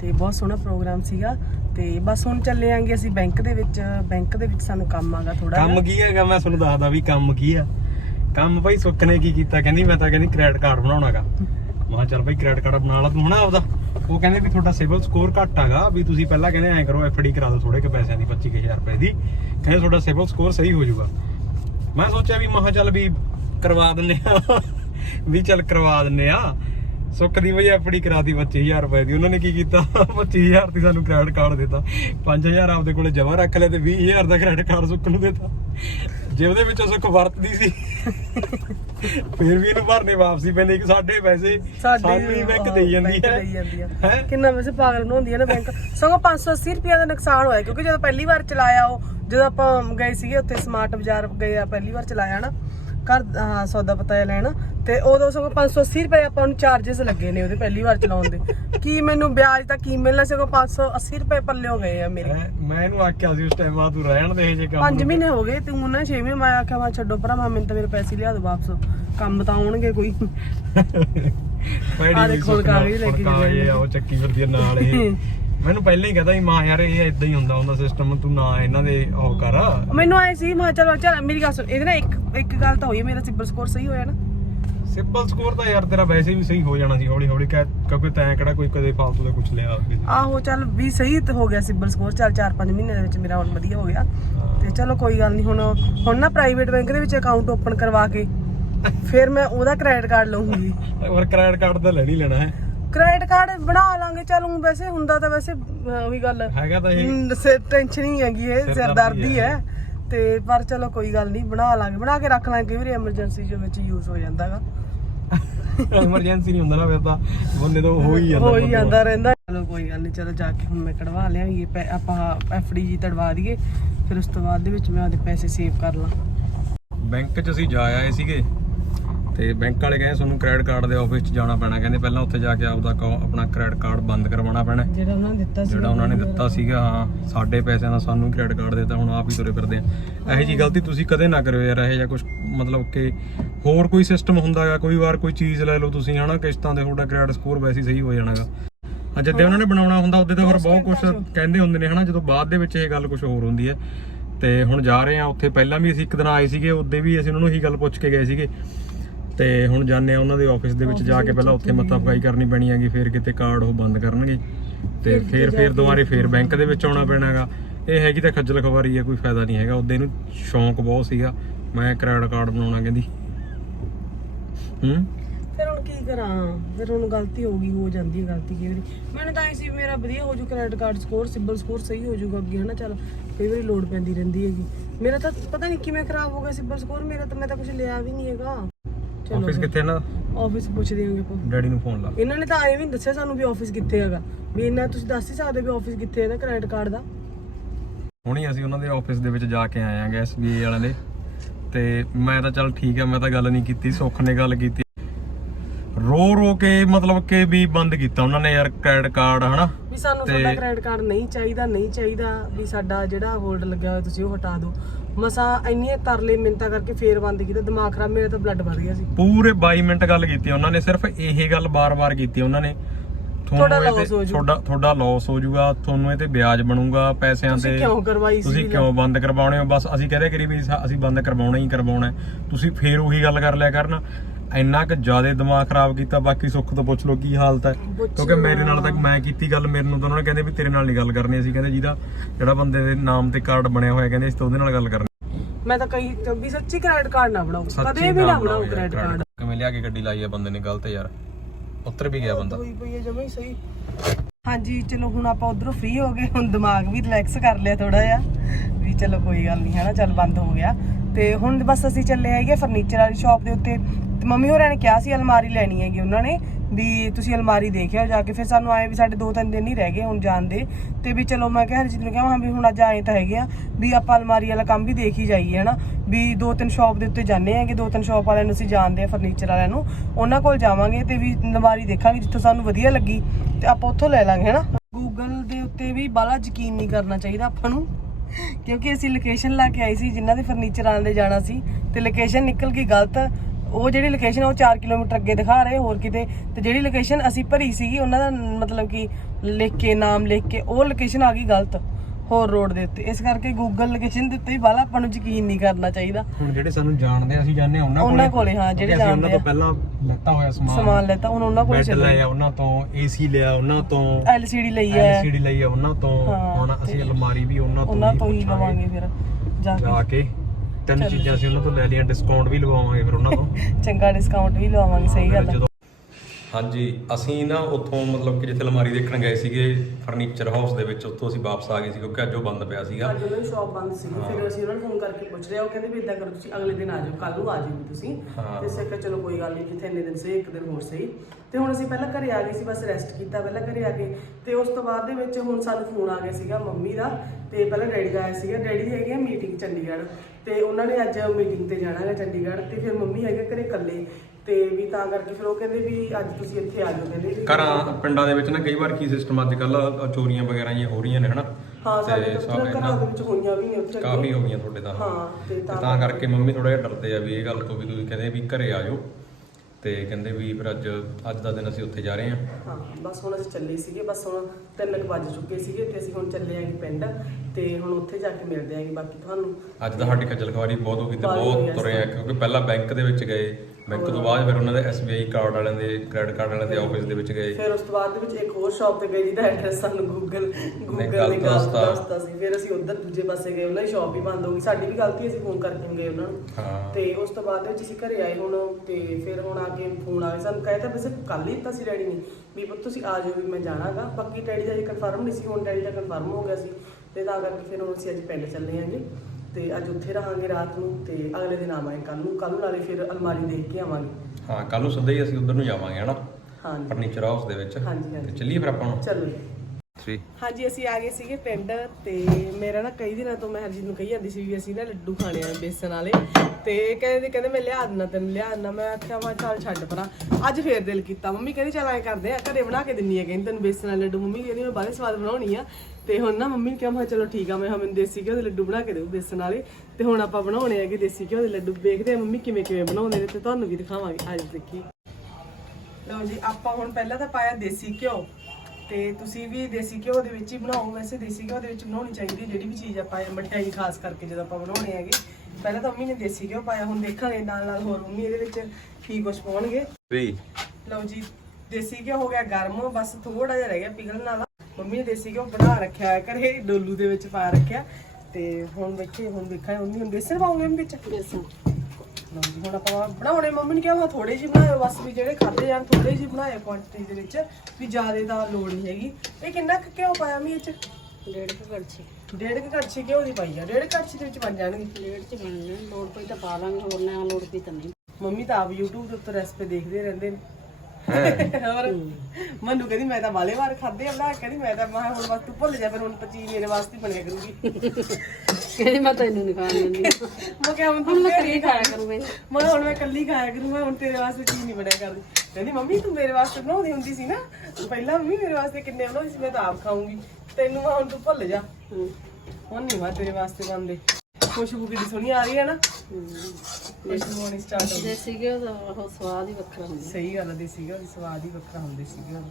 S1: ਤੇ ਬਹੁਤ ਸੋਹਣਾ ਪ੍ਰੋਗਰਾਮ ਸੀਗਾ ਤੇ ਬਸ ਹੁਣ ਚੱਲੇ ਆਂਗੇ ਅਸੀਂ ਬੈਂਕ ਦੇ ਵਿੱਚ ਬੈਂਕ ਦੇ ਵਿੱਚ ਸਾਨੂੰ ਕੰਮ ਆਗਾ ਥੋੜਾ
S3: ਕੰਮ ਕੀ ਹੈਗਾ? ਮੈਂ ਤੁਹਾਨੂੰ ਦੱਸਦਾ ਵੀ ਕੰਮ ਕੀ ਆ। ਕੰਮ ਭਾਈ ਸੁੱਖ ਨੇ ਕੀ ਕੀਤਾ? ਕਹਿੰਦੀ ਮੈਂ ਤਾਂ ਕਹਿੰਦੀ ਕ੍ਰੈਡਿਟ ਕਾਰਡ ਬਣਾਉਣਾਗਾ। ਮੈਂ ਚੱਲ ਭਾਈ ਕ੍ਰੈਡਿਟ ਕਾਰਡ ਬਣਾ ਲਾ ਤੂੰ ਹਨਾ ਆਪਦਾ। ਉਹ ਕਹਿੰਦੇ ਵੀ ਤੁਹਾਡਾ ਸਿਵਲ ਸਕੋਰ ਘੱਟ ਹੈਗਾ ਵੀ ਤੁਸੀਂ ਪਹਿਲਾਂ ਕਹਿੰਦੇ ਐਂ ਕਰੋ ਐਫਡੀ ਕਰਾ ਦਿਓ ਥੋੜੇ ਕੁ ਪੈਸਿਆਂ ਦੀ 25000 ਰੁਪਏ ਦੀ। ਕਹਿੰਦੇ ਤੁਹਾਡਾ ਸਿਵਲ ਸਕੋਰ ਸਹੀ ਹੋ ਜਾਊਗਾ। ਮੈਂ ਸੋਚਿਆ ਵੀ ਮੈਂ ਕਿਹਾ ਚੱਲ ਵੀ ਕਰਵਾ ਦਿੰਨੇ ਆ। ਵੀ ਚੱਲ ਕਰਵਾ ਦਿੰਨੇ ਆ। ਸੁੱਖ ਦੀ ਵਜ੍ਹਾ ਐਫਡੀ ਕਰਾਤੀ 25000 ਰੁਪਏ ਦੀ। ਉਹਨਾਂ ਨੇ ਕੀ ਕੀਤਾ? 25000 ਦੀ ਸਾਨੂੰ ਕ੍ਰੈਡਿਟ ਕਾਰਡ ਦਿੱਤਾ। 5000 ਆਪਦੇ ਕੋਲੇ ਜਮਾ ਰੱਖ ਲਿਆ ਤੇ 20000 ਦਾ ਕ੍ਰੈਡਿਟ ਕਾਰਡ ਸੁੱਖ ਨੂੰ ਦਿੱਤਾ। ਜੇ ਉਹਦੇ ਵਿੱਚੋਂ ਸੁੱਖ ਵਰਤਦੀ ਸੀ ਫਿਰ ਵੀ ਇਹਨੂੰ ਭਰਨੇ ਵਾਪਸੀ ਪੈਂਦੇ। ਕਿ ਸਾਡੇ ਪੈਸੇ ਸਾਨੂੰ ਹੀ ਬੈਂਕ ਦੇਈ ਜਾਂਦੀ ਹੈਂ?
S1: ਕਿੰਨਾ ਵੈਸੇ ਪਾਗਲ ਬਣਾਉਂਦੀ ਹੈ ਨਾ ਬੈਂਕ ਸਗੋਂ 580 ਰੁਪਏ ਦਾ ਨੁਕਸਾਨ ਹੋਇਆ ਕਿਉਂਕਿ ਜਦੋਂ ਪਹਿਲੀ ਵਾਰ ਚਲਾਇਆ ਉਹ ਜਦੋਂ ਆਪਾਂ ਗਏ ਸੀਗੇ ਉੱਥੇ ਸਮਾਰਟ ਬਾਜ਼ਾਰ ਗਏ ਆ ਪਹਿਲੀ ਵਾਰ ਚਲਾਇਆ ਨਾ ਘਰ ਸੌਦਾ ਪਤਾ ਲੈਣ ਤੇ ਉਦੋਂ ਸਗੋਂ 580 ਰੁਪਏ ਆਪਾਂ ਨੂੰ ਚਾਰजेस ਲੱਗੇ ਨੇ ਉਹਦੇ ਪਹਿਲੀ ਵਾਰ ਚਲਾਉਣ ਦੇ। ਕੀ ਮੈਨੂੰ ਵਿਆਜ ਤਾਂ ਕੀ ਮਿਲਣਾ ਸਗੋਂ 580 ਰੁਪਏ ਪੱਲਿਓ ਗਏ ਆ ਮੇਰੇ?
S3: ਮੈਂ ਇਹਨੂੰ ਆਖਿਆ ਸੀ ਉਸ ਟਾਈਮ ਆ ਤੂੰ ਰਹਿਣ ਦੇ ਜੇ ਕੰਮ
S1: 5 ਮਹੀਨੇ ਹੋ ਗਏ ਤੂੰ ਨਾ 6 ਮਹੀਨੇ ਮੈਂ ਆਖਿਆ ਮੈਂ ਛੱਡੋ ਭਰਾ ਮੈਂ ਮੈਨੂੰ ਤਾਂ ਮੇਰੇ ਪੈਸੇ ਲਿਆ ਦੋ ਵਾਪਸ। ਕੰਮ ਤਾਂ ਆਉਣਗੇ ਕੋਈ।
S3: ਵੀ
S1: ਦੇਖੋ ਕਾਗਜ਼ ਲੈ ਕੇ
S3: ਆ, ਉਹ ਚੱਕੀ ਫਿਰਦੀ ਆ ਨਾਲ ਇਹ। ਮੈਨੂੰ ਪਹਿਲਾਂ ਹੀ ਕਹਦਾ ਸੀ ਮਾਂ ਯਾਰ ਇਹ ਇਦਾਂ ਹੀ ਹੁੰਦਾ ਹੁੰਦਾ ਸਿਸਟਮ ਤੂੰ ਨਾ ਇਹਨਾਂ ਦੇ ਉਹ ਕਰ।
S1: ਮੈਨੂੰ ਆਏ ਸੀ ਮੈਂ ਚਲੋ ਚੱਲ ਮੇਰੀ ਗੱਲ ਸੁਣ ਇਹਦੇ ਨਾਲ ਇੱਕ ਇੱਕ ਗੱਲ ਤਾਂ ਹੋਈ ਮੇਰਾ ਸਿਬਲ ਸਕੋਰ ਸਹੀ ਹੋਇਆ ਨਾ।
S3: ਸਿੰਪਲ ਸਕੋਰ ਤਾਂ ਯਾਰ ਤੇਰਾ ਵੈਸੇ ਵੀ ਸਹੀ ਹੋ ਜਾਣਾ ਸੀ ਹੌਲੀ ਹੌਲੀ ਕਿਉਂਕਿ ਤੈਂ ਕਿਹੜਾ ਕੋਈ ਕਦੇ ਫਾਲਤੂ ਦਾ ਕੁਝ ਲਿਆ
S1: ਆਹੋ ਚੱਲ ਵੀ ਸਹੀ ਤਾਂ ਹੋ ਗਿਆ ਸਿਬਲ ਸਕੋਰ ਚੱਲ 4-5 ਮਹੀਨੇ ਦੇ ਵਿੱਚ ਮੇਰਾ ਹੁਣ ਵਧੀਆ ਹੋ ਗਿਆ। ਤੇ ਚਲੋ ਕੋਈ ਗੱਲ ਨਹੀਂ ਹੁਣ ਹੁਣ ਨਾ ਪ੍ਰਾਈਵੇਟ ਬੈਂਕ ਦੇ ਵਿੱਚ ਅਕਾਊਂਟ ਓਪਨ ਕਰਵਾ ਕੇ ਫਿਰ ਮੈਂ ਉਹਦਾ ਕ੍ਰੈਡਿਟ ਕਾਰਡ ਲਵਾਂਗੀ
S3: ਪਰ ਕ੍ਰੈਡਿਟ ਕਾਰਡ ਤਾਂ ਲੈ ਨਹੀਂ ਲੈਣਾ ਹੈ।
S1: ਕ੍ਰੈਡਿਟ ਕਾਰਡ ਬਣਾ ਲਾਂਗੇ ਚੱਲ ਵੈਸੇ ਹੁੰਦਾ ਤਾਂ ਵੈਸੇ ਅਹ, ਉਹੀ ਗੱਲ।
S3: ਹੈਗਾ ਤਾਂ ਇਹ।
S1: ਸਿਰ ਟੈਨਸ਼ਨ ਹੀ ਹੈਗੀ ਇਹ
S3: ਸਿਰਦਰਦੀ ਹੈ।
S1: ਤੇ ਪਰ ਚਲੋ ਕੋਈ ਗੱਲ ਨਹੀਂ ਬਣਾ ਲਾਂਗੇ ਬਣਾ ਕੇ ਰੱਖ ਲਾਂਗੇ ਕਈ ਵਾਰੀ ਐਮਰਜੈਂਸੀ ਦੇ ਵਿੱਚ ਯੂਜ਼ ਹੋ ਜਾਂਦਾਗਾ
S3: ਐਮਰਜੈਂਸੀ ਨਹੀਂ ਹੁੰਦਾ ਨਾ ਫਿਰ ਤਾਂ ਬੰਦੇ ਤੋਂ ਹੋ ਹੀ ਜਾਂਦਾ
S1: ਹੋ ਹੀ
S3: ਬੰਦਾ।
S1: ਜਾਂਦਾ ਰਹਿੰਦਾ। ਚਲੋ ਕੋਈ ਗੱਲ ਨਹੀਂ ਚਲੋ ਜਾ ਕੇ ਹੁਣ ਮੈਂ ਕਢਵਾ ਲਿਆਂਗੀ ਪੈ- ਆਪਾਂ ਐਫਡੀ ਜੀ ਤੜਵਾ ਦਈਏ ਫਿਰ ਉਸ ਤੋਂ ਬਾਅਦ ਦੇ ਵਿੱਚ ਮੈਂ ਆਪਦੇ ਪੈਸੇ ਸੇਵ ਕਰ ਲਾਂ।
S2: ਬੈਂਕ 'ਚ ਅਸੀਂ ਜਾ ਆਏ ਸੀਗੇ। ਤੇ ਬੈਂਕ ਵਾਲੇ ਕਹਿੰਦੇ ਤੁਹਾਨੂੰ ਕ੍ਰੈਡਿਟ ਕਾਰਡ ਦੇ ਆਫਿਸ 'ਚ ਜਾਣਾ ਪੈਣਾ। ਕਹਿੰਦੇ ਪਹਿਲਾਂ ਉੱਥੇ ਜਾ ਕੇ ਆਪਦਾ ਆਪਣਾ ਕ੍ਰੈਡਿਟ ਕਾਰਡ ਬੰਦ ਕਰਵਾਉਣਾ ਪੈਣਾ।
S1: ਜਿਹੜਾ ਉਹਨਾਂ ਨੇ ਦਿੱਤਾ ਸੀ
S2: ਜਿਹੜਾ ਉਹਨਾਂ ਨੇ ਦਿੱਤਾ ਸੀਗਾ ਹਾਂ। ਸਾਡੇ ਪੈਸਿਆਂ ਦਾ ਸਾਨੂੰ ਕ੍ਰੈਡਿਟ ਕਾਰਡ ਦਿੱਤਾ ਹੁਣ ਆਪ ਹੀ ਤੁਰੇ ਫਿਰਦੇ ਆ। ਇਹੋ ਜੀ ਗਲਤੀ ਤੁਸੀਂ ਕਦੇ ਨਾ ਕਰਿਓ ਯਾਰ ਇਹ ਜਾਂ ਕੁਝ ਮਤਲਬ ਕਿ ਹੋਰ ਕੋਈ ਸਿਸਟਮ ਹੁੰਦਾਗਾ ਕੋਈ ਵਾਰ ਕੋਈ ਚੀਜ਼ ਲੈ ਲਓ ਤੁਸੀਂ ਹਨਾ? ਕਿਸ਼ਤਾਂ ਦੇ ਤੁਹਾਡਾ ਕ੍ਰੈਡਿਟ ਸਕੋਰ ਵੈਸੇ ਸਹੀ ਹੋ ਜਾਣਾਗਾ। ਅੱਜ ਜਦ ਉਹਨਾਂ ਨੇ ਬਣਾਉਣਾ ਹੁੰਦਾ ਉਹਦੇ ਤਾਂ ਫਿਰ ਬਹੁਤ ਕੁਝ ਕਹਿੰਦੇ ਹੁੰਦੇ ਨੇ ਹਨਾ? ਜਦੋਂ ਬਾਅਦ ਦੇ ਵਿੱਚ ਇਹ ਗੱਲ ਕੁਝ ਹੋਰ ਹੁੰਦੀ ਹੈ। ਤੇ ਹੁਣ ਜਾ ਰਹੇ ਆ ਉੱਥੇ। ਪਹਿਲਾਂ ਵੀ ਅਸੀਂ ਇੱਕ ਦਿਨ ਆਏ ਸੀਗੇ ਉੱਦੇ ਵੀ ਅਸੀਂ ਉਹਨਾਂ ਨੂੰ ਇਹੀ ਗੱਲ ਪੁੱਛ ਕੇ ਗਏ ਸੀਗੇ। ਤੇ ਹੁਣ ਜਾਂਦੇ ਆ ਉਹਨਾਂ ਦੇ ਆਫਿਸ ਦੇ ਵਿੱਚ ਜਾ ਕੇ ਪਹਿਲਾਂ ਉੱਥੇ ਮੱਤਾ ਪਕਾਈ ਕਰਨੀ ਪੈਣੀ ਹੈਗੀ ਫਿਰ ਕਿਤੇ ਕਾਰਡ ਉਹ ਬੰਦ ਕਰਨਗੇ। ਤੇ ਫਿਰ ਫਿਰ ਦੁਬਾਰੇ ਫਿਰ ਬੈਂਕ ਦੇ ਵਿੱਚ ਆਉਣਾ ਪੈਣਾਗਾ। ਇਹ ਹੈਗੀ ਤਾਂ ਖੱਜਲ ਖਵਾਰੀ ਹੈ ਕੋਈ ਫਾਇਦਾ ਨਹੀਂ ਹੈਗਾ। ਉਹਦੇ ਨੂੰ ਸ਼ੌਂਕ ਬਹੁਤ ਸੀਗਾ। ਮੈਂ ਕ੍ਰੈਡਿਟ ਕਾਰਡ ਬਣਾਉਣਾ ਕਹਿੰਦੀ। ਹੂੰ?
S1: ਫਿਰ ਹੁਣ ਕੀ ਕਰਾਂ? ਫਿਰ ਹੁਣ ਗਲਤੀ ਹੋ ਗਈ ਹੋ ਜਾਂਦੀ ਹੈ ਗਲਤੀ ਕਈ ਵਾਰੀ ਮੈਨੂੰ ਤਾਂ ਐ ਸੀ ਮੇਰਾ ਵਧੀਆ ਹੋ ਜੂ credit card score CIBIL score ਸਹੀ ਹੋ ਜਾਊਗਾ ਅੱਗੇ ਹਨਾ? ਚੱਲ ਕਈ ਵਾਰੀ ਲੋਡ ਪੈਂਦੀ ਰਹਿੰਦੀ ਹੈਗੀ। ਮੇਰਾ ਤਾਂ ਪਤਾ ਨਹੀਂ ਕਿਵੇਂ ਖਰਾਬ ਹੋ ਗਿਆ ਸਿਬਲ ਸਕੋਰ ਮੇਰਾ ਤਾਂ ਮੈਂ ਤਾਂ ਕੁਝ ਲਿਆ ਵੀ ਨਹੀਂ ਹੈਗਾ। ਚਲੋ
S2: ਆਫਿਸ ਕਿੱਥੇ ਨਾ?
S1: ਆਫਿਸ ਪੁੱਛਦੇ ਹੋਗੇ ਆਪਾਂ।
S2: ਡੈਡੀ ਨੂੰ ਫੋਨ ਲਾ
S1: ਇਹਨਾਂ ਨੇ ਤਾਂ ਐਵੇਂ ਵੀ ਨੀ ਦੱਸਿਆ ਸਾਨੂੰ ਵੀ ਆਫਿਸ ਕਿੱਥੇ ਹੈਗਾ। ਵੀ ਇਹਨਾਂ ਤੁਸੀਂ ਦੱਸ ਹੀ ਸਕਦੇ ਵੀ ਆਫਿਸ ਕਿੱਥੇ ਹੈ ਨਾ ਕ੍ਰੈਡਿਟ ਕਾਰਡ ਦਾ?
S2: ਹੁਣੀ ਅਸੀਂ ਉਹਨਾਂ ਦੇ ਆਫਿਸ ਦੇ ਵਿੱਚ ਜਾ ਕੇ ਆਏ ਆਂਗੇ ਐਸਬੀਆਈ ਵਾਲਿਆਂ ਦੇ। ਤੇ ਮੈਂ ਤਾਂ ਚੱਲ ਠੀਕ ਹੈ ਮੈਂ ਤਾਂ ਗੱਲ ਨਹੀਂ ਕੀਤੀ ਸੁੱਖ ਨੇ ਗੱਲ ਕੀਤੀ। ਰੋ ਰੋ ਕੇ ਮਤਲਬ ਕਿ ਵੀ ਬੰਦ ਕੀਤਾ ਉਹਨਾਂ ਨੇ ਯਾਰ ਕ੍ਰੈਡਿਟ ਕਾਰਡ ਹਨਾ?
S1: ਵੀ ਸਾਨੂੰ
S2: ਤੇ-
S1: ਤੁਹਾਡਾ ਕ੍ਰੈਡਿਟ ਕਾਰਡ ਨਹੀਂ ਚਾਹੀਦਾ ਨਹੀਂ ਚਾਹੀਦਾ ਵੀ ਸਾਡਾ ਜਿਹੜਾ ਹੋਲਡ ਲੱਗਿਆ ਹੋਇਆ ਤੁਸੀਂ ਉਹ ਹਟਾ ਦਿਓ। ਮਸਾ ਇੰਨੀਆਂ ਤਰਲੇ ਮਿੰਤਾ ਕਰਕੇ ਫੇਰ ਬੰਦ ਕੀਤਾ ਦਿਮਾਗ ਖਰਾਬ ਮੇਰਾ ਤਾਂ ਬਲੱਡ ਵੱਧ ਗਿਆ ਸੀ।
S2: ਪੂਰੇ 22 ਮਿੰਟ ਗੱਲ ਕੀਤੀ ਉਹਨਾਂ ਨੇ ਸਿਰਫ ਇਹ ਗੱਲ ਬਾਰ-ਬਾਰ ਕੀਤੀ ਉਹਨਾਂ ਨੇ।
S1: ਤੁਹਾਡਾ loss
S2: ਤੇ-
S1: ਹੋ।
S2: ਤੁਹਾਡਾ ਤੁਹਾਡਾ ਲਾਸ ਹੋ ਜਾਊਗਾ ਤੁਹਾਨੂੰ ਇਹ ਤੇ ਵਿਆਜ ਬਣੂਗਾ ਪੈਸਿਆਂ
S1: ਤੁਸੀਂ
S2: ਤੇ।
S1: ਕਿਉਂ ਕਰਵਾਈ ਸੀ
S2: ਤੁਸੀਂ ਕਿਉਂ ਬੰਦ ਕਰਵਾਉਣੇ ਹੋ? ਬਸ ਅਸੀਂ ਕਹਦੇ ਕਰੀ ਵੀ ਅਸੀਂ ਬੰਦ ਕਰਵਾਉਣਾ ਹੀ ਕਰਵਾਉਣਾ। ਤੁਸੀਂ ਫੇਰ ਉਹੀ ਗੱਲ ਕਰ ਲਿਆ ਕਰਨ। ਇੰਨਾ ਕਿ ਜ਼ਿਆਦਾ ਦਿਮਾਗ ਖਰਾਬ ਕੀਤਾ ਬਾਕੀ ਸੁੱਖ ਤੋਂ ਪੁੱਛ ਲਓ ਕੀ ਹਾਲਤ ਹੈ। ਕਿਉਂਕਿ ਮੇਰੇ ਨਾਲ ਤੱਕ ਮੈਂ ਕੀਤੀ ਗੱਲ ਮੇਰੇ ਨੂੰ ਤਾਂ ਉਹਨਾਂ ਨੇ ਕਹਿੰਦੇ ਵੀ ਤੇਰੇ ਨਾਲ ਨਹੀਂ ਗੱਲ ਕਰਨੀ ਅਸੀਂ ਕਹਿੰਦੇ ਜਿਹਦਾ ਜਿਹੜਾ ਬੰਦੇ ਦੇ ਨਾਮ ਤੇ ਕਾਰਡ ਬਣਿਆ ਹੋਇਆ ਕਹਿੰਦੇ ਅਸੀਂ ਤਾਂ ਉਹਦੇ ਨਾਲ ਗੱਲ ਕਰਨੀ।
S1: ਮੈਂ ਤਾਂ ਕਈ ਵੀ ਸੱਚੀ ਕ੍ਰੈਡਿਟ ਕਾਰਡ ਨਾ ਬਣਾਓ ਕਦੇ ਵੀ ਨਾ ਬਣਾਓ ਕ੍ਰੈਡਿਟ ਕਾਰਡ
S2: ਕਿਵੇਂ ਲਿਆ ਕੇ ਗੱਡੀ ਲਾਈ ਆ ਬੰਦੇ ਨੇ ਗਲਤ ਯਾਰ। ਉੱਤਰ ਵੀ ਗਿਆ ਬੰਦਾ।
S1: ਹੋਈ ਪਈ ਹੈ ਜਮਾ ਹੀ ਸਹੀ। ਹਾਂਜੀ ਚਲੋ ਹੁਣ ਆਪਾਂ ਉਧਰੋਂ ਫ੍ਰੀ ਹੋ ਗਏ ਹੁਣ ਦਿਮਾਗ ਵੀ ਰਿਲੈਕਸ ਕਰ ਲਿਆ ਥੋੜਾ ਜਿਹਾ। ਵੀ ਚਲੋ ਕੋਈ ਗੱਲ ਨਹੀਂ ਹੈ ਨਾ ਚੱਲ ਬੰਦ ਹੋ ਗਿਆ। ਤੇ ਹੁਣ ਬਸ ਅਸੀਂ ਚੱਲੇ ਹੈਗੇ ਫਰਨੀਚਰ ਵਾਲੀ ਸ਼ਾਪ ਦੇ ਉੱਤੇ। ਤੇ ਮੰਮੀ ਹੋਰਾਂ ਨੇ ਕਿਹਾ ਸੀ ਅਲਮਾਰੀ ਲੈਣੀ ਹੈਗੀ ਉਹਨਾਂ ਨੇ, ਵੀ ਤੁਸੀਂ ਅਲਮਾਰੀ ਦੇਖਿਓ ਜਾ ਕੇ, ਫਿਰ ਸਾਨੂੰ ਆਏ ਵੀ ਸਾਡੇ ਦੋ ਤਿੰਨ ਦਿਨ ਹੀ ਰਹਿ ਗਏ ਹੁਣ ਜਾਣ ਦੇ, ਤੇ ਵੀ ਚਲੋ ਮੈਂ ਕਿਹਾ ਹਰਜੀਤ ਨੂੰ ਕਿਹਾ ਹਾਂ ਵੀ ਹੁਣ ਅੱਜ ਆਏ ਤਾਂ ਹੈਗੇ ਆ, ਵੀ ਆਪਾਂ ਅਲਮਾਰੀ ਵਾਲਾ ਕੰਮ ਵੀ ਦੇਖ ਹੀ ਜਾਈਏ, ਹਨਾ, ਵੀ ਦੋ ਤਿੰਨ ਸ਼ਾਪ ਦੇ ਉੱਤੇ ਜਾਂਦੇ ਆਂਗੇ ਦੋ ਤਿੰਨ ਸ਼ਾਪ ਵਾਲਿਆਂ ਨੂੰ ਅਸੀਂ ਜਾਣਦੇ ਆ ਫਰਨੀਚਰ ਵਾਲਿਆਂ ਨੂੰ, ਉਹਨਾਂ ਕੋਲ ਜਾਵਾਂਗੇ ਤੇ ਵੀ ਅਲਮਾਰੀ ਦੇਖਾਂਗੇ ਜਿੱਥੋਂ ਸਾਨੂੰ ਵਧੀਆ ਲੱਗੀ, ਤੇ ਆਪਾਂ ਉੱਥੋਂ ਲੈ ਲਾਂਗੇ, ਹਨਾ। ਗੂਗਲ ਦੇ ਉੱਤੇ ਵੀ ਬਾਲਾ ਯਕੀਨ ਨਹੀਂ ਕਰਨਾ ਚਾਹੀਦਾ ਆਪਾਂ ਨੂੰ, ਕਿਉਂਕਿ ਅਸੀਂ ਲੋਕੇਸ਼ਨ ਲਾ ਕੇ ਆਈ ਸੀ, ਜਿਨ੍ਹਾਂ ਦੇ ਫਰਨੀਚਰ ਆਣ ਦੇ ਜਾਣਾ ਸੀ, ਤੇ ਲੋਕੇਸ਼ਨ ਨਿਕਲ ਗਈ ਗਲਤ ਉਹ ਜਿਹੜੀ ਲੋਕੇਸ਼ਨ ਉਹ 4 ਕਿਲੋਮੀਟਰ ਅੱਗੇ ਦਿਖਾ ਰਹੇ ਹੋਰ ਕਿਤੇ। ਤੇ ਜਿਹੜੀ ਲੋਕੇਸ਼ਨ ਅਸੀਂ ਭਰੀ ਸੀਗੀ ਉਹਨਾਂ ਦਾ ਮਤਲਬ ਕਿ ਲਿਖ ਕੇ ਨਾਮ ਲਿਖ ਕੇ ਉਹ ਲੋਕੇਸ਼ਨ ਆ ਗਈ ਗਲਤ ਹੋਰ ਰੋਡ ਦੇ ਉੱਤੇ। ਇਸ ਕਰਕੇ ਗੂਗਲ ਲੋਕੇਸ਼ਨ ਦੇ ਉੱਤੇ ਵੀ ਬਾਲਾ ਆਪਾਂ ਨੂੰ ਯਕੀਨ ਨਹੀਂ ਕਰਨਾ ਚਾਹੀਦਾ।
S3: ਹੁਣ ਜਿਹੜੇ ਸਾਨੂੰ ਜਾਣਦੇ ਆ, ਅਸੀਂ ਜਾਣਦੇ ਆ ਉਹਨਾਂ ਕੋਲੇ।
S1: ਉਹਨਾਂ ਕੋਲੇ, ਹਾਂ, ਜਿਹੜੇ
S3: ਉਹਨਾਂ
S1: ਜਾਣਦੇ
S3: ਤੋਂ ਪਹਿਲਾਂ ਲੈਤਾ ਹੋਇਆ ਸਮਾਨ।
S1: ਸਮਾਨ ਲੈਤਾ ਹੁਣ ਉਹਨਾਂ ਕੋਲ
S3: ਬੈੱਡ
S1: ਚੱਲੇ।
S3: ਲਿਆ ਉਹਨਾਂ ਤੋਂ ਏਸੀ ਲਿਆ ਉਹਨਾਂ ਤੋਂ।
S1: ਐਲਸੀਡੀ ਲਈ ਹੈ।
S3: ਐਲਸੀਡੀ ਲਈ ਆ ਉਹਨਾਂ ਤੋਂ।
S1: ਹਾਂ,
S3: ਹੁਣ ਅਸੀਂ ਅਲਮਾਰੀ ਵੀ ਉਹਨਾਂ ਤੋਂ
S1: ਉਹਨਾਂ ਤੋਂ ਹੀ
S3: ਪੁੱਛਾਂਗੇ।
S1: ਲਵਾਂਗੇ ਫਿਰ ਜਾ ਕੇ।
S3: ਜਾ ਕੇ। ਤਿੰਨ ਚੀਜ਼ਾਂ ਅਸੀਂ ਉਹਨਾਂ ਤੋਂ ਲੈ ਲਈਆਂ ਡਿਸਕਾਊਂਟ ਵੀ ਲਵਾਵਾਂਗੇ ਫਿਰ ਉਹਨਾਂ ਤੋਂ।
S1: ਚੰਗਾ ਡਿਸਕਾਊਂਟ ਵੀ ਲਵਾਵਾਂਗੇ ਸਹੀ ਗੱਲ ਹੈ
S2: ਹਾਂਜੀ ਅਸੀਂ ਨਾ ਉੱਥੋਂ ਮਤਲਬ ਕਿ ਜਿੱਥੇ ਅਲਮਾਰੀ ਦੇਖਣ ਗਏ ਸੀਗੇ ਫਰਨੀਚਰ ਹਾਊਸ ਦੇ ਵਿੱਚ ਉੱਥੋਂ ਅਸੀਂ ਵਾਪਸ ਆ ਗਏ ਸੀ ਕਿਉਂਕਿ ਅੱਜ ਉਹ ਬੰਦ ਪਿਆ ਸੀਗਾ।
S1: ਅੱਜ ਉਹਨਾਂ ਦੀ ਸ਼ਾਪ ਬੰਦ ਸੀ। ਫਿਰ ਅਸੀਂ ਉਹਨਾਂ ਨੂੰ ਫੋਨ ਕਰਕੇ ਪੁੱਛ ਲਿਆ ਉਹ ਕਹਿੰਦੇ ਵੀ ਇਦਾਂ ਕਰੋ ਤੁਸੀਂ ਅਗਲੇ ਦਿਨ ਆ ਜਾਓ ਕੱਲ ਨੂੰ ਆ ਜਾਓ ਤੁਸੀਂ। ਤੇ ਅਸੀਂ ਕਿਹਾ ਚਲੋ ਕੋਈ ਗੱਲ ਨਹੀਂ ਜਿੱਥੇ ਇੰਨੇ ਦਿਨ ਸਹੀ ਇੱਕ ਦਿਨ ਹੋਰ ਸਹੀ। ਤੇ ਹੁਣ ਅਸੀਂ ਪਹਿਲਾਂ ਘਰੇ ਆ ਗਏ ਸੀ ਬਸ ਰੈਸਟ ਕੀਤਾ ਪਹਿਲਾਂ ਘਰੇ ਆ ਕੇ। ਤੇ ਉਸ ਤੋਂ ਬਾਅਦ ਦੇ ਵਿੱਚ ਹੁਣ ਸਾਨੂੰ ਫੋਨ ਆ ਗਿਆ ਸੀਗਾ ਮੰਮੀ ਦਾ ਤੇ ਪਹਿਲਾਂ ਡੈਡੀ ਦਾ ਆਇਆ ਸੀਗਾ। ਡੈਡੀ ਹੈਗੀ ਆ ਮੀਟਿੰਗ ਚੰਡੀਗੜ੍ਹ। ਤੇ ਉਹਨਾਂ ਨੇ ਅੱਜ ਮੀਟਿੰਗ ਤੇ ਜਾਣਾ ਹੈ ਚੰਡੀਗੜ੍ਹ। ਤੇ ਫਿਰ ਮੰਮੀ ਹੈਗੇ ਘਰੇ ਇਕੱਲੇ। ਤੇ ਵੀ ਤਾਂ ਕਰਕੇ ਫਿਰ ਉਹ ਕਹਿੰਦੇ ਵੀ ਅੱਜ ਤੁਸੀਂ ਇੱਥੇ ਆ ਜਾਓ ਕਹਿੰਦੇ ਵੀ
S2: ਘਰਾਂ ਪਿੰਡਾਂ ਦੇ ਵਿੱਚ ਨਾ ਕਈ ਵਾਰ ਕੀ ਸਿਸਟਮ ਅੱਜ ਕੱਲ ਚੋਰੀਆਂ ਵਗੈਰਾ ਜਿਹੀਆਂ ਹੋ ਰਹੀਆਂ ਨੇ ਹਨਾ?
S1: ਹਾਂ ਸਾਡੇ
S2: ਤੇ
S1: ਤਾਂ
S2: ਸਭ
S1: ਘਰਾਂ ਦੇ ਵਿੱਚ ਹੋਈਆਂ ਵੀ ਨੇ ਉੱਥੇ।
S2: ਕਾਫੀ ਹੋ ਗਈਆਂ ਤੁਹਾਡੇ ਤਾਂ।
S1: ਹਾਂ ਤੇ
S2: ਤੇ ਕਰਕੇ। ਮੰਮੀ ਥੋੜਾ ਜਿਹਾ ਡਰਦੇ ਆ ਵੀ ਇਹ ਗੱਲ ਤੋਂ ਵੀ ਤੁਸੀਂ ਕਹਿੰਦੇ ਵੀ ਘਰੇ ਆ ਜਾਓ। ਤੇ ਕਹਿੰਦੇ ਵੀ ਫਿਰ ਅੱਜ ਅੱਜ ਦਾ ਦਿਨ ਅਸੀਂ ਉੱਥੇ ਜਾ ਰਹੇ ਹਾਂ।
S1: ਹਾਂ ਬਸ ਹੁਣ ਅਸੀਂ ਚੱਲੇ ਸੀਗੇ ਬਸ ਹੁਣ ਤਿੰਨ ਕੁ ਵੱਜ ਚੁੱਕੇ ਸੀਗੇ ਤੇ ਅਸੀਂ ਹੁਣ ਚੱਲੇ ਆਂਗੇ ਪਿੰਡ ਤੇ ਹੁਣ ਉੱਥੇ ਜਾ ਕੇ ਮਿਲਦੇ ਆਂਗੇ ਬਾਕੀ ਤੁਹਾਨੂੰ।
S2: ਅੱਜ ਤਾਂ ਸਾਡੀ ਖੱਜਲ ਖਵਾਰੀ ਬਹੁਤ ਹੋ ਗਈ ਤੇ
S1: ਬਹੁਤ
S2: ਤੁਰੇ ਆ ਕਿਉਂਕਿ ਪਹਿਲਾਂ ਬੈਂਕ ਦੇ ਵਿੱਚ ਗਏ ਬੈਂਕ ਤੋਂ ਬਾਅਦ ਫਿਰ ਉਹਨਾਂ ਦੇ SBI ਕਾਰਡ ਵਾਲਿਆਂ ਦੇ ਕ੍ਰੈਡਿਟ ਕਾਰਡ ਵਾਲਿਆਂ ਦੇ ਆਫਿਸ ਦੇ ਵਿੱਚ ਗਏ।
S1: ਫਿਰ ਉਸ ਤੋਂ ਬਾਅਦ ਦੇ ਵਿੱਚ ਇੱਕ ਹੋਰ ਸ਼ਾਪ ਤੇ ਗਏ ਜਿਹਦਾ ਐਡਰੈਸ ਸਾਨੂੰ ਗੂਗਲ ਗੂਗਲ ਨੇ ਗਲਤ
S2: ਦੱਸਤਾ।
S1: ਦੱਸਤਾ ਸੀ। ਫਿਰ ਅਸੀਂ ਉਧਰ ਦੂਜੇ ਪਾਸੇ ਗਏ ਉਹਨਾਂ ਦੀ ਸ਼ਾਪ ਵੀ ਬੰਦ ਹੋ ਗਈ। ਸਾਡੀ ਵੀ ਗਲਤੀ ਅਸੀਂ ਫੋਨ ਕਰਕੇ ਗਏ ਉਹਨਾਂ ਨੂੰ।
S2: ਹਾਂ।
S1: ਤੇ ਉਸ ਤੋਂ ਬਾਅਦ ਦੇ ਵਿੱਚ ਅਸੀਂ ਘਰੇ ਆਏ ਹੁਣ ਤੇ ਫਿਰ ਹੁਣ ਆ ਕੇ ਫੋਨ ਆ ਗਿਆ ਸਾਨੂੰ ਕਹਿੰਦਾ ਵੈਸੇ ਕੱਲ ਹੀ ਦਿੱਤਾ ਸੀ ਡੈਡੀ ਨੇ ਵੀ ਪੁੱਤ ਤੁਸੀਂ ਆ ਜਾਓ ਵੀ ਮੈਂ ਜਾਣਾਗਾ। ਬਾਕੀ ਡੈਡੀ ਦਾ ਜੀ ਕਨਫਰਮ ਨਹੀਂ ਸੀ ਹੁਣ ਡੈਡੀ ਦਾ ਕਨਫਰਮ ਹੋ ਗਿਆ ਸੀ। ਤੇ ਤਾਂ ਕਰਕੇ ਫਿਰ ਹੁਣ ਅਸੀਂ ਅੱਜ ਪਿੰਡ ਚੱਲੇ ਆਂਗੇ ਤੇ ਅੱਜ ਉੱਥੇ ਰਹਾਂਗੇ ਰਾਤ ਨੂੰ ਤੇ ਅਗਲੇ ਦਿਨ ਆਵਾਂਗੇ ਕੱਲ ਨੂੰ। ਕੱਲ ਨੂੰ ਨਾਲੇ ਫਿਰ ਅਲਮਾਰੀ ਦੇਖ ਕੇ ਆਵਾਂਗੇ।
S2: ਹਾਂ ਕੱਲ ਨੂੰ ਸਿੱਧਾ ਹੀ ਅਸੀਂ ਉਧਰ ਨੂੰ ਜਾਵਾਂਗੇ ਹਨਾ?
S1: ਹਾਂਜੀ।
S2: ਫਰਨੀਚਰ ਹਾਊਸ ਦੇ ਵਿੱਚ।
S1: ਹਾਂਜੀ
S2: ਤੇ
S1: ਹਾਂਜੀ
S2: ਚੱਲੀਏ ਫਿਰ ਆਪਾਂ ਨੂੰ
S1: ਚਲੋ
S2: 3
S1: ਹਾਂਜੀ ਅਸੀਂ ਆ ਗਏ ਸੀਗੇ ਪਿੰਡ ਤੇ ਮੇਰਾ ਨਾ ਕਈ ਦਿਨਾਂ ਤੋਂ ਮੈਂ ਹਰਜੀਤ ਨੂੰ ਕਹੀ ਜਾਂਦੀ ਸੀ ਵੀ ਅਸੀਂ ਨਾ ਲੱਡੂ ਖਾਣੇ ਆ ਬੇਸਨ ਵਾਲੇ। ਤੇ ਕਹਿੰਦੇ ਕਹਿੰਦੇ ਮੈਂ ਲਿਆ ਦਿੰਦਾ ਤੈਨੂੰ ਲਿਆ ਦਿੰਦਾ ਮੈਂ ਆਖਿਆ ਵਾ ਚੱਲ ਛੱਡ ਪਰਾਂ। ਅੱਜ ਫੇਰ ਦਿਲ ਕੀਤਾ। ਮੰਮੀ ਕਹਿੰਦੀ ਚੱਲ ਐ ਕਰਦੇ ਆ ਘਰੇ ਬਣਾ ਕੇ ਦਿੰਨੀ ਆ। ਕਹਿੰਦੀ ਤੈਨੂੰ ਬੇਸਨ ਵਾਲੇ ਲੱਡੂ। ਮੰਮੀ ਕਹਿੰਦੀ ਮੈਂ ਬਾਰੇ ਸਵਾਦ ਬਣਾਉਣੀ ਆ। ਤੇ ਹੁਣ ਨਾ ਮੰਮੀ ਨੇ ਕਿਹਾ ਮੈਂ ਕਿਹਾ ਚਲੋ ਠੀਕ ਆ ਮੈਂ ਹਮਨ ਦੇਸੀ ਘਿਓ ਦੇ ਲੱਡੂ ਬਣਾ ਕੇ ਦਿਓ ਬੇਸਨ ਵਾਲੇ। ਤੇ ਹੁਣ ਆਪਾਂ ਬਣਾਉਣੇ ਹੈਗੇ ਦੇਸੀ ਘਿਓ ਦੇ ਲੱਡੂ। ਵੇਖਦੇ ਆ ਮੰਮੀ ਕਿਵੇਂ ਕਿਵੇਂ ਬਣਾਉਂਦੇ ਨੇ ਤੇ ਤੁਹਾਨੂੰ ਵੀ ਦਿਖਾਵਾਂਗੇ ਅੱਜ ਦੇਖੀ। ਲਓ ਜੀ ਆਪਾਂ ਹੁਣ ਪਹਿਲਾਂ ਤਾਂ ਪਾਇਆ ਦੇਸੀ ਘਿਓ। ਤੇ ਤੁਸੀਂ ਵੀ ਦੇਸੀ ਘਿਓ ਦੇ ਵਿੱਚ ਹੀ ਬਣਾਓ। ਵੈਸੇ ਦੇਸੀ ਘਿਓ ਦੇ ਵਿੱਚ ਬਣਾਉਣੀ ਚਾਹੀਦੀ ਜਿਹੜੀ ਵੀ ਚੀਜ਼ ਆਪਾਂ ਮਠਿਆਈ ਖਾਸ ਕਰਕੇ ਜਦੋਂ ਆਪਾਂ ਬਣਾਉਣੇ ਹੈਗੇ। ਪਹਿਲਾਂ ਤਾਂ ਮੰਮੀ ਨੇ ਦੇਸੀ ਘਿਓ ਪਾਇਆ ਹੁਣ ਦੇਖਾਂਗੇ ਨਾਲ ਨਾਲ ਹੋਰ ਮੰਮੀ ਇਹਦੇ ਵਿੱਚ ਕੀ ਕੁਝ ਪਾਉਣਗੇ।
S2: 3
S1: ਲਓ ਜੀ ਦੇਸੀ ਘਿਓ ਹੋ ਗਿਆ ਗਰਮ ਬਸ ਥੋੜਾ ਜਿਹਾ ਰਹਿ ਗਿਆ ਪਿਘਲਣ ਵਾਲਾ। ਮੰਮੀ ਨੇ ਦੇਸੀ ਘਿਓ ਬਣਾ ਰੱਖਿਆ ਹੈ ਘਰੇ ਡੋਲੂ ਦੇ ਵਿੱਚ ਪਾ ਰੱਖਿਆ। ਤੇ ਹੁਣ ਦੇਖੀ ਹੁਣ ਦੇਖਾਂ ਮੰਮੀ ਹੁਣ ਬੇਸਣ ਪਾਉਂਗੇ ਇਹਦੇ ਵਿੱਚ? ਬੇਸਣ ਲਓ ਜੀ ਹੁਣ ਆਪਾਂ ਬਣਾਉਣੇ। ਮੰਮੀ ਨੇ ਕਿਹਾ ਵਾ ਥੋੜੇ ਜਿਹੇ ਬਣਾਇਓ ਬਸ ਵੀ ਜਿਹੜੇ ਖਾਦੇ ਜਾਣ ਥੋੜੇ ਜਿਹੇ ਬਣਾਇਓ ਕੁਆਂਟੀਟੀ ਦੇ ਵਿੱਚ ਵੀ ਜ਼ਿਆਦਾ ਤਾਂ ਲੋੜ ਨਹੀਂ ਹੈਗੀ। ਇਹ ਕਿੰਨਾ ਕੁ ਘਿਓ ਪਾਇਆ ਮੀ ਇਹ ਚ?
S4: ਡੇਢ ਕੁ ਕੜਛੀ।
S1: ਡੇਢ ਕੁ ਕੜਛੀ ਘਿਓ ਦੀ ਪਾਈ ਆ। ਡੇਢ ਕੜਛੀ ਦੇ ਵਿੱਚ ਬਣ ਜਾਣਗੇ।
S4: ਡੇਢ ਚ ਬਣ ਜਾਣ ਲੋੜ ਪਈ ਤਾਂ ਪਾ ਲਾਂਗੇ ਹੋਰ ਨਾ ਲੋੜ ਪਈ ਤਾਂ ਨਹੀਂ।
S1: ਮੰਮੀ ਤਾਂ ਆਪ YouTube ਦੇ ਉੱਤੇ ਰੈਸਪੀ ਦੇਖਦੇ ਰਹਿੰਦੇ ਨੇ। ਹੋਰ? ਮਨੂ ਕਹਿੰਦੀ ਮੈਂ ਤਾਂ ਵਾਲੇ ਵਾਰ ਖਾਦੇ ਆ ਬਣਾ ਕਹਿੰਦੀ ਮੈਂ ਤਾਂ ਮੈਂ ਹੁਣ ਬਸ ਤੂੰ ਭੁੱਲ ਜਾ ਫਿਰ ਹੁਣ ਪਚੀ ਮੇਰੇ ਵਾਸਤੇ ਬਣਿਆ ਕਰੂਗੀ।
S4: ਕਹਿੰਦੀ ਮੈਂ ਤੈਨੂੰ ਨਹੀਂ ਖਾਣ ਦਿੰਦੀ।
S1: ਮੈਂ ਕਿਹਾ ਹੁਣ
S4: ਹੁਣ
S1: ਤੂੰ
S4: ਮੈਂ ਕਰੀ ਖਾਇਆ ਕਰੂੰਗੀ।
S1: ਮੈਂ ਕਿਹਾ ਹੁਣ ਮੈਂ ਇਕੱਲੀ ਖਾਇਆ ਕਰੂੰ ਮੈਂ ਹੁਣ ਤੇਰੇ ਵਾਸਤੇ ਕੀ ਨਹੀਂ ਬਣਿਆ ਕਰਦੀ। ਕਹਿੰਦੀ ਮੰਮੀ ਤੂੰ ਮੇਰੇ ਵਾਸਤੇ ਬਣਾਉਂਦੀ ਹੁੰਦੀ ਸੀ ਨਾ? ਪਹਿਲਾਂ ਮੰਮੀ ਮੇਰੇ ਵਾਸਤੇ ਕਿੰਨੇ ਬਣਾਉਂਦੀ ਸੀ ਮੈਂ ਤਾਂ ਆਪ ਖਾਊਂਗੀ। ਤੈਨੂੰ ਮੈਂ ਹੁਣ ਤੂੰ ਭੁੱਲ ਜਾ।
S4: ਹੂੰ।
S1: ਹੁਣ ਨਹੀਂ ਮੈਂ ਤੇਰੇ ਵਾਸਤੇ ਬਣਦੇ। ਖੁਸ਼ਬੂ ਕਿੰਨੀ ਸੋਹਣੀ ਆ ਰਹੀ ਹੈ ਨਾ? ਖੁਸ਼ਬੂ ਆਉਣੀ ਸਟਾਰਟ ਹੋ ਗਈ।
S4: ਦੇਸੀ ਘਿਓ ਦਾ ਉਹ ਸਵਾਦ ਹੀ ਵੱਖਰਾ ਹੁੰਦਾ।
S1: ਸਹੀ ਗੱਲ ਹੈ ਦੇਸੀ ਘਿਓ ਦੀ ਸਵਾਦ ਹੀ ਵੱਖਰਾ ਹੁੰਦੇ ਸੀਗਾ।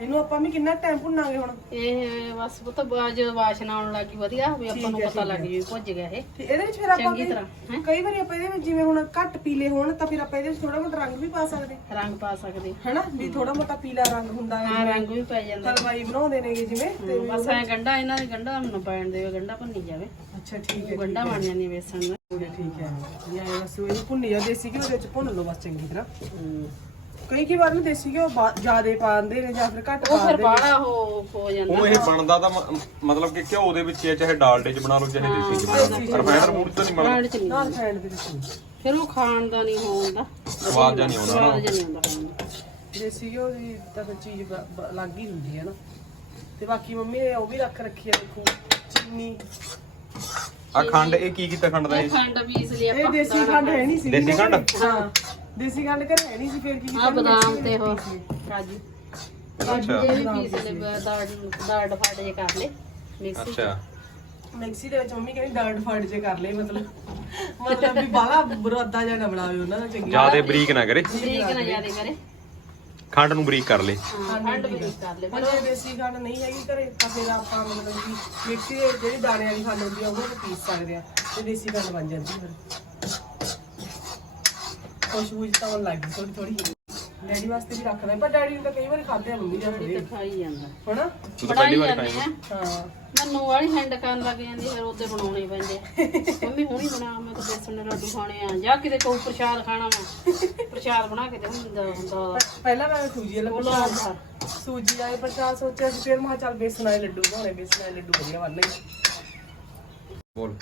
S1: ਇਹਨੂੰ ਆਪਾਂ ਵੀ ਕਿੰਨਾ ਟਾਈਮ ਭੁੰਨਾਂਗੇ ਹੁਣ?
S4: ਇਹ ਬਸ ਪੁੱਤ ਬਾਜ ਵਾਸ਼ਨਾ ਆਉਣ ਲੱਗੀ ਵਧੀਆ ਵੀ ਆਪਾਂ ਨੂੰ
S1: ਠੀਕ ਹੈ,
S4: ਪਤਾ
S1: ਠੀਕ
S4: ਲੱਗ
S1: ਹੈ।
S4: ਜੀ ਭੁੱਜ ਗਿਆ ਇਹ।
S1: ਤੇ ਇਹਦੇ ਵਿੱਚ ਫਿਰ ਆਪਾਂ
S4: ਚੰਗੀ
S1: ਕਈ-
S4: ਤਰ੍ਹਾਂ, ਹੈਂ?
S1: ਕਈ ਵਾਰੀ ਆਪਾਂ ਇਹਦੇ ਵਿੱਚ ਜਿਵੇਂ ਹੁਣ ਘੱਟ ਪੀਲੇ ਹੋਣ ਤਾਂ ਫਿਰ ਆਪਾਂ ਇਹਦੇ ਵਿੱਚ ਥੋੜਾ ਮੋਟਾ ਰੰਗ ਵੀ ਪਾ ਸਕਦੇ।
S4: ਰੰਗ ਪਾ ਸਕਦੇ।
S1: ਹੈਨਾ? ਵੀ ਥੋੜਾ ਮੋਟਾ ਪੀਲਾ ਰੰਗ ਹੁੰਦਾ ਹੈ।
S4: ਹਾਂ ਰੰਗ ਵੀ ਪੈ ਜਾਂਦਾ।
S1: ਹਲਵਾਈ ਬਣਾਉਂਦੇ ਨੇਗੇ ਜਿਵੇਂ ਤੇ
S4: ਹੂੰ, ਬਸ ਐ ਗੰਡਾ ਇਹਨਾਂ ਦੇ ਗੰਡਾ ਨਾ ਪੈਣ ਦੇ ਗੰਡਾ ਭੰਨੀ ਜਾਵੇ।
S1: ਅੱਛਾ ਠੀਕ ਹੈ
S4: ਉਹ ਗੰਡਾ ਬਣ ਜਾਂਦੀ ਵੇਸਣ ਦਾ।
S1: ਠੀਕ ਹੈ। ਠੀਕ ਹੈ ਇਹ ਬਸ ਇਹਨੂੰ ਭੁੰਨੀ ਜਾ ਦੇਸੀ ਘਿਓ ਦੇ ਵਿੱਚ ਭੁੰਨ ਲਓ ਬਸ ਚੰਗੀ ਤਰ੍ਹਾਂ। ਕਈ ਕੀ ਵਾਰ ਨੂੰ ਦੇਸੀ ਘਿਓ ਜਿਆਦੇ ਪਾਉਂਦੇ ਨੇ ਜਾਂ ਫਿਰ ਘੱਟ
S4: ਉਹ ਫਿਰ
S1: ਪਾਉਂਦੇ ਨੇ।
S4: ਬਾਹਲਾ ਹੋ ਹੋ ਜਾਂਦਾ
S2: ਉਹ ਇਹ ਬਣਦਾ ਤਾਂ ਮ- ਮਤਲਬ ਕਿ ਘਿਓ ਦੇ ਵਿੱਚ ਹੀ ਹੈ ਚਾਹੇ ਡਾਲਡੇ ਚ ਬਣਾ ਲਓ ਚਾਹੇ ਦੇਸੀ ਚ ਬਣਾ ਲਓ। ਰਿਫਾਈਨਡ ਫੂਡ ਤਾਂ ਨਹੀਂ ਬਣਦਾ।
S4: ਬ੍ਰਾਂਡ ਚ ਨਹੀਂ
S1: ਨਾਲ ਫੈਂਡ ਦੇ ਵਿੱਚ ਨਹੀਂ।
S4: ਫਿਰ ਉਹ ਖਾਣ ਦਾ ਨਹੀਂ ਹੋਉਂਦਾ
S2: ਸਵਾਦ ਜਾਂ ਨਹੀਂ ਆਉਂਦਾ
S4: ਸਵਾਦ
S2: ਨਾ
S4: ਜਿਹਾ ਨਹੀਂ ਆਉਂਦਾ ਖਾਣ ਦਾ।
S1: ਦੇਸੀ ਘਿਓ ਦੀ ਤਾਂ ਫਿਰ ਚੀਜ਼ ਬ- ਬ- ਅਲੱਗ ਹੀ ਹੁੰਦੀ ਹੈ ਨਾ। ਤੇ ਬਾਕੀ ਮੰਮੀ ਨੇ ਉਹ ਵੀ ਰੱਖ ਰੱਖੀ ਹੈ ਦੇਖੋ। ਚੀਨੀ।
S2: ਆ ਖੰਡ ਇਹ ਕੀ ਕੀਤਾ ਖੰਡ ਦਾ
S4: ਇਹ
S2: ਇਹ?
S4: ਖੰਡ ਪੀਸ ਲਈ
S1: ਇਹ
S4: ਆਪਾਂ
S1: ਦੇਸੀ ਖੰਡ ਹੈ ਨਹੀਂ ਸੀ।
S2: ਦੇਸੀ ਖੰਡ?
S1: ਹਾਂ। ਦੇਸੀ ਖੰਡ ਘਰ ਹੈ ਨਹੀਂ ਸੀ ਫਿਰ ਕੀ
S4: ਆ ਬਦਾਮ ਤੇ ਉਹ
S1: ਕਾਜੂ।
S2: ਅੱਛਾ।
S4: ਇਹ ਵੀ ਪੀਸ ਲੈ ਦਾੜ ਦਾੜ ਫਾੜ ਜੇ ਕਰ ਲੈ ਮਿਕਸੀ
S2: ਅੱਛਾ।
S1: ਮਿਕਸੀ ਦੇ ਵਿੱਚ ਮੰਮੀ ਕਹਿੰਦੀ ਡਰਡ ਫਾੜ ਜੇ ਕਰ ਲਏ ਮਤਲਬ ਮਤਲਬ ਵੀ ਬਾਲਾ ਬਰੋਦਾ ਜਿਹਾ ਨਾ ਬਣਾਵੇ ਉਹਨਾਂ ਦਾ ਚੰਗੀ
S2: ਜਿਆਦੇ ਬਰੀਕ ਨਾ ਕਰੇ।
S4: ਬਰੀਕ ਨਾ ਜਿਆਦੇ ਕਰੇ।
S2: ਖੰਡ ਨੂੰ ਬਰੀਕ ਕਰ ਲੇ
S4: ਖੰਡ ਬਰੀਕ ਕਰ ਲੈ
S1: ਪਰ ਜੇ ਦੇਸੀ ਖੰਡ ਨਹੀਂ ਹੈਗੀ ਘਰੇ, ਤਾਂ ਫਿਰ ਆਪਾਂ ਮਤਲਬ ਕਿ ਮਿਕਸੀ ਦੇ ਜਿਹੜੀ ਦਾਣੇ ਵਾਲੀ ਖੰਡ ਹੁੰਦੀ ਆ ਉਹਨਾਂ ਨੂੰ ਪੀਸ ਸਕਦੇ ਆ ਤੇ ਦੇਸੀ ਖੰਡ ਬਣ ਜਾਂਦੀ ਫਿਰ। ਖੁਸ਼ਬੂ ਜਿਹੀ ਤਾਂ ਆਉਣ ਲੱਗ ਗਈ ਥੋੜੀ ਥੋੜੀ ਡੈਡੀ ਵਾਸਤੇ ਵੀ ਰੱਖਦਾ ਪਰ ਡੈਡੀ ਨੂੰ ਤਾਂ ਕਈ ਵਾਰੀ ਖਾਦੇ ਆ ਮੰਮੀ ਜਾਂਦੇ
S4: ਤੇ ਖਾਈ ਜਾਂਦਾ।
S1: ਹਨਾ?
S2: ਤੂੰ ਤਾਂ ਪਹਿਲੀ ਵਾਰ ਖਾਏਂਗਾ।
S1: ਹਾਂ।
S4: ਮੈਨੂੰ ਵਾਲੀ ਹੈਂਡ ਕਰਨ ਲੱਗ ਜਾਂਦੀ ਫਿਰ ਉਹਦੇ ਬਣਾਉਣੇ ਪੈਂਦੇ। ਮੰਮੀ ਹੁਣੀ ਬਣਾ ਮੈਂ ਤਾਂ ਬੇਸਣ ਦੇ ਲੱਡੂ ਖਾਣੇ ਆ। ਜਾਂ ਕਿਤੇ ਕੋਈ ਪ੍ਰਸ਼ਾਦ ਖਾਣਾ ਵਾ ਪ੍ਰਸ਼ਾਦ ਬਣਾ ਕੇ ਦੇ ਹੁੰਦਾ ਹੁੰਦਾ
S1: ਪਹਿਲਾਂ ਮੈਂ ਸੂਜੀ ਵਾਲਾ ਪ੍ਰਸ਼ਾਦ ਸੂਜੀ ਵਾਲੇ ਪ੍ਰਸ਼ਾਦ ਸੋਚਿਆ ਸੀ ਫਿਰ ਮੈਂ ਕਿਹਾ ਚੱਲ ਬੇਸਣ ਵਾਲੇ ਲੱਡੂ ਬਣਾਉਣੇ ਬੇਸਣ ਵਾਲੇ ਲੱਡੂ ਵਧੀਆ ਬਣਨਗੇ
S2: ਬੋਲ।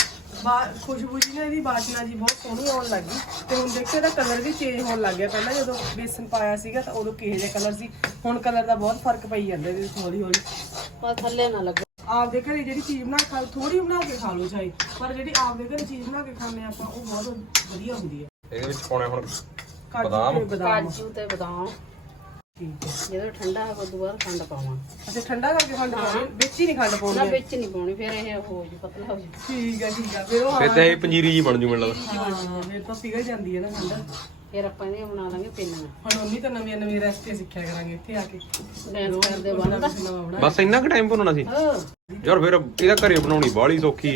S1: ਖੁਸ਼ਬੂ ਜੀ ਨੇ ਇਹਦੀ ਬਾਸ਼ਨਾ ਜੀ ਬਹੁਤ ਸੋਹਣੀ ਆਉਣ ਲੱਗੀ ਤੇ ਹੁਣ ਦੇਖੋ ਇਹਦਾ ਕਲਰ ਵੀ ਚੇਂਜ ਹੋਣ ਲੱਗ ਗਿਆ। ਪਹਿਲਾਂ ਜਦੋਂ ਬੇਸਨ ਪਾਇਆ ਸੀਗਾ ਤਾਂ ਉਦੋਂ ਕਿਹੋ ਜਿਹਾ ਕਲਰ ਸੀ? ਹੁਣ ਕਲਰ ਦਾ ਬਹੁਤ ਫ਼ਰਕ ਪਈ ਜਾਂਦਾ ਵਿੱਚ ਹੌਲੀ ਹੌਲੀ।
S4: ਬਸ ਥੱਲੇ ਨਾ ਲੱਗੇ।
S1: ਆਪਦੇ ਘਰੇ ਜਿਹੜੀ ਚੀਜ਼ ਬਣਾ ਕੇ ਖਾ ਥੋੜੀ ਬਣਾ ਕੇ ਖਾ ਲਓ ਚਾਹੇ। ਪਰ ਜਿਹੜੀ ਆਪਦੇ ਘਰੇ ਚੀਜ਼ ਬਣਾ ਕੇ ਖਾਂਦੇ ਆਪਾਂ ਉਹ ਬਹੁਤ ਵਧੀਆ ਹੁੰਦੀ ਹੈ।
S2: ਇਹਦੇ ਵਿੱਚ ਪਾਉਣੇ ਹੁਣ
S1: ਕਾਜੂ
S2: ਬਦਾਮ?
S1: ਤੇ ਬਦਾਮ।
S4: ਕਾਜੂ ਤੇ ਬਦਾਮ।
S1: ਠੀਕ ਹੈ।
S4: ਜਦੋਂ ਠੰਡਾ ਹੋ ਉਦੋਂ ਬਾਅਦ ਖੰਡ ਪਾਵਾਂ।
S1: ਅੱਛਾ ਠੰਡਾ ਕਰਕੇ ਖੰਡ ਪਾਉਣੀ ਵਿੱਚ ਹੀ ਨਹੀਂ ਖੰਡ
S4: ਨਾ
S1: ਪਾਉਣੀ
S4: ਵਿੱਚ ਨਹੀਂ ਪਾਉਣੀ ਫਿਰ ਇਹ ਹੋ ਜੂ ਪਤਲਾ ਹੋ ਜੂ।
S1: ਠੀਕ ਹੈ ਠੀਕ ਹੈ। ਫਿਰ ਉਹ
S2: ਫਿਰ ਤਾਂ ਇਹ ਪੰਜੀਰੀ ਜੀ ਬਣ ਜੂ ਮੈਨੂੰ ਲੱਗਦਾ।
S1: ਹਾਂ ਫਿਰ ਤਾਂ ਪਿਘਲ ਜਾਂਦੀ ਹੈ ਨਾ ਖੰਡ।
S4: ਫਿਰ ਆਪਾਂ ਇਹਦੀਆਂ ਬਣਾ ਲਾਂਗੇ ਪਿੰਨੀਆਂ
S1: ਹੁਣ ਮੰਮੀ ਤਾਂ ਨਵੀਆਂ ਨਵੀਆਂ ਰੈਸਪੀ ਸਿੱਖਿਆ ਕਰਾਂਗੇ ਇੱਥੇ ਆ ਕੇ।
S4: ਡੈਂਸ ਕਰਦੇ ਬਣਦਾ।
S1: ਨਵਾਂ ਬਣਾ
S2: ਬਸ ਇੰਨਾ ਕੁ ਟਾਈਮ ਭੁੰਨਣਾ ਸੀ।
S4: ਹਾਂ।
S2: ਯਾਰ ਫਿਰ ਇਹਦਾ ਘਰੇ ਬਣਾਉਣੀ ਬਾਹਲੀ ਸੌਖੀ।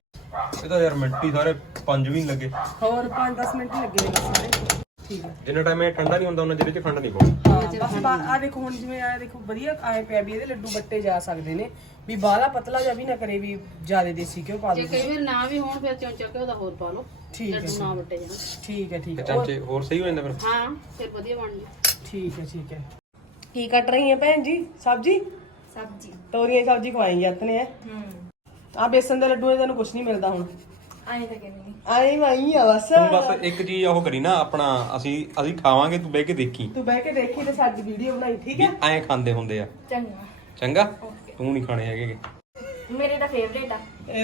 S2: ਇਹ ਤਾਂ ਯਾਰ ਮਿੰਟੀ ਸਾਰੇ 5 ਵੀ ਨੀ ਲੱਗੇ।
S1: ਹੋਰ 5-10 ਮਿੰਟ ਹੀ ਲੱਗੇ ਨੇ ਬਸ ਸਾਰੇ। ਠੀਕ ਹੈ।
S2: ਜਿੰਨਾ ਟਾਈਮ ਇਹ ਠੰਡਾ ਨਹੀਂ ਹੁੰਦਾ ਉਹਨਾਂ ਜਿਹਦੇ ਚ ਖੰਡ ਨਹੀਂ ਪਾਉਣੀ
S1: ਹਾਂ ਬਸ ਆ ਦੇਖੋ ਹੁਣ ਜਿਵੇਂ ਆ ਦੇਖੋ ਵਧੀਆ ਆਏ ਪਿਆ ਵੀ ਇਹਦੇ ਲੱਡੂ ਬੱਟੇ ਜਾ ਸਕਦੇ ਨੇ। ਵੀ ਬਾਹਲਾ ਪਤਲਾ ਜਿਹਾ ਵੀ ਨਾ ਕਰੇ ਵੀ ਜ਼ਿਆਦਾ ਦੇਸੀ ਘਿਓ ਪਾ
S4: ਜੇ
S1: ਦੋ
S4: ਕਈ ਵਾਰ ਨਾ ਵੀ ਹੋਣ ਫਿਰ ਚੌਂਚਾ ਘਿਓ ਦਾ ਹੋਰ ਪਾ ਲਓ।
S1: ਠੀਕ ਹੈ
S4: ਲੱਡੂ ਨਾ ਵੱਟੇ ਜਾਣ।
S1: ਠੀਕ ਹੈ ਠੀਕ
S2: ਤੇ
S1: ਹੈ
S2: ਚਮਚੇ ਹੋਰ ਸਹੀ ਹੋ ਜਾਂਦਾ ਫਿਰ?
S4: ਹਾਂ ਫਿਰ ਵਧੀਆ ਬਣ ਜੂ
S1: ਠੀਕ ਹੈ ਠੀਕ ਹੈ। ਕੀ ਕੱਟ ਰਹੀ ਹੈ ਭੈਣ ਜੀ? ਸਬਜੀ?
S5: ਸਬਜ਼ੀ।
S1: ਤੋਰੀਆਂ ਦੀ ਸਬਜੀ ਖਵਾਈ ਜਾਂਦੇ ਆ
S5: ਹੂੰ?
S1: ਆ ਬੇਸਨ ਦੇ ਲੱਡੂਆਂ 'ਚ ਤੈਨੂੰ ਕੁਝ ਨਹੀਂ ਮਿਲਦਾ ਹੁਣ।
S5: ਆਏ ਤਾਂ ਕਹਿੰਦੀ
S1: ਆਈ ਵਾਈ ਆ ਬਸ।
S2: ਤੂੰ ਬਸ ਇੱਕ ਚੀਜ਼ ਉਹ ਕਰੀ ਨਾ ਆਪਣਾ ਅਸੀਂ ਅਸੀਂ ਖਾਵਾਂਗੇ ਤੂੰ ਬਹਿ ਕੇ ਦੇਖੀ।
S1: ਤੂੰ ਬਹਿ ਕੇ ਦੇਖੀ ਤੇ ਸਾਡੀ ਵੀਡੀਓ ਬਣਾਈ ਠੀਕ
S2: ਵੀ
S1: ਹੈ
S2: ਐਂ ਖਾਂਦੇ ਹੁੰਦੇ ਆ।
S5: ਚੰਗਾ।
S2: ਚੰਗਾ? ਤੂੰ ਨਹੀਂ ਖਾਣੇ ਹੈਗੇ।
S5: ਮੇਰੇ ਤਾਂ ਫੇਵਰੇਟ ਆ।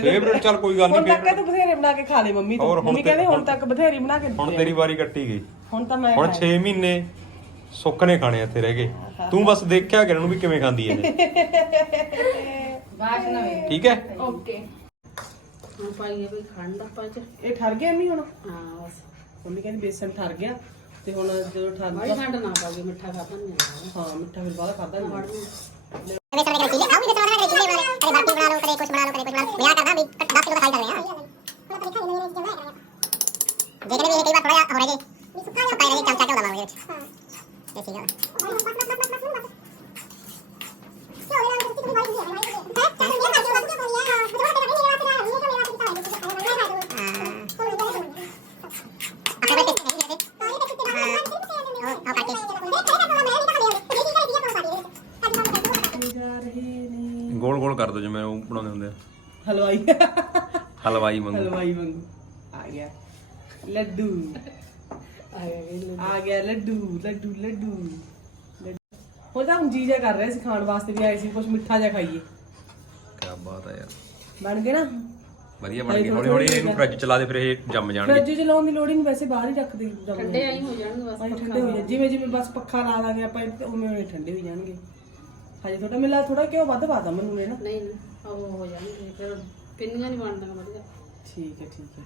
S2: ਫੇਵਰੇਟ ਚੱਲ ਕੋਈ ਗੱਲ
S1: ਹੁਣ
S2: ਨਹੀਂ
S1: ਤੱਕ ਤੂੰ ਬਥੇਰੇ ਬਣਾ ਕੇ ਖਾ ਲੇ ਮੰਮੀ
S2: ਹੋਰ
S1: ਤੂੰ
S2: ਹੁਣ
S1: ਮੰਮੀ
S2: ਤੇ-
S1: ਕਹਿੰਦੇ ਹੁਣ ਤੱਕ ਬਥੇਰੀ ਬਣਾ ਕੇ
S2: ਹੁਣ
S1: ਦਿੱਤੇ
S2: ਤੇਰੀ ਵਾਰੀ ਕੱਟੀ ਗਈ।
S1: ਹੁਣ ਤਾਂ ਮੈਂ
S2: ਹੁਣ 6 ਮਹੀਨੇ ਸੁੱਕਨੇ ਖਾਣੇ ਇੱਥੇ ਰਹਿ ਗਏ ਤੂੰ ਬਸ ਦੇਖਿਆ ਕਿਰਨ ਨੂੰ ਵੀ ਕਿਵੇਂ ਖਾਂਦੀ ਹੈ ਇਹ।
S4: ਬਾਅਦ ਨਾ
S2: ਠੀਕ ਹੈ?
S5: ਓਕੇ
S4: ਹੁਣ ਪਾਈਏ ਵੀ ਖੰਡ ਆਪਾਂ ਚ।
S1: ਇਹ ਠਰ ਗਿਆ ਨਹੀਂ ਹੁਣ?
S4: ਹਾਂ ਬਸ।
S1: ਮੰਮੀ ਕਹਿੰਦੀ ਬੇਸਨ ਠਰ ਗਿਆ ਤੇ ਹੁਣ ਜਦੋਂ ਠਰ
S4: ਬਾਈ
S1: ਗਿਆ
S4: ਖੰਡ ਨਾ ਪਾਗੇ ਮਿੱਠਾ ਨਹੀਂ ਲੱਗਦਾ
S1: ਹਾਂ ਮਿੱਠਾ ਫਿਰ ਬਾਅਦ ਖਾਦਾ ਨਹੀਂ
S2: ਜਿਵੇਂ ਉਹ ਬਣਾਉਂਦੇ ਹੁੰਦੇ ਆ।
S1: ਹਲਵਾਈ।
S2: ਹਲਵਾਈ ਵਾਂਗੂ।
S1: ਹਲਵਾਈ ਵਾਂਗੂ। ਆ ਗਿਆ। ਲੱਡੂ। ਆ ਗਿਆ ਲੱਡੂ। ਲੱਡੂ ਲੱਡੂ ਲੱਡੂ। ਤਾਂ ਹੁਣ ਜੀਜਾ ਕਰ ਰਹੇ ਸੀ ਖਾਣ ਵਾਸਤੇ ਵੀ ਆਏ ਸੀ ਕੁਝ ਮਿੱਠਾ ਜਿਹਾ ਖਾਈਏ।
S2: ਕੀ ਬਾਤ ਹੈ ਯਾਰ।
S1: ਬਣ ਗਏ ਨਾ?
S2: ਵਧੀਆ ਬਣ ਗਈ ਹੌਲੀ ਹੌਲੀ ਇਹਨੂੰ ਫ੍ਰਿਜ ਚਲਾ ਦੇ ਫਿਰ ਇਹ ਜੰਮ ਜਾਣਗੇ।
S1: ਫ੍ਰਿਜ 'ਚ ਲਾਉਣ ਦੀ ਲੋੜ ਹੀ ਨਹੀਂ ਵੈਸੇ ਬਾਹਰ ਹੀ ਰੱਖਦੇ ਜਦ
S4: ਠੰਡੇ ਆਈ ਹੋ ਜਾਣਗੇ ਬਸ
S1: ਠੰਡੇ ਹੋ ਜਾਣ ਜਿਵੇਂ ਜਿਵੇਂ ਬਸ ਪੱਖਾ ਲਾ ਲਾਂਗੇ ਆਪਾਂ ਉਵੇਂ ਠੰਡੇ ਹੋ ਜਾਣਗੇ। ਹਜੇ ਥੋੜਾ ਮਿਲਾ ਥੋੜਾ ਕਿਉਂ ਵੱਧ ਪਾਦਾ ਮੈਨੂੰ ਇਹ ਨਾ?
S4: ਨਹੀਂ ਨਹੀਂ ਉਹ ਹੋ ਜਾਣਗੇ ਫਿਰ ਪਿੰਨੀਆਂ ਨਹੀਂ ਬਣਦੀਆਂ ਵਧੀਆ।
S1: ਠੀਕ ਹੈ ਠੀਕ ਹੈ।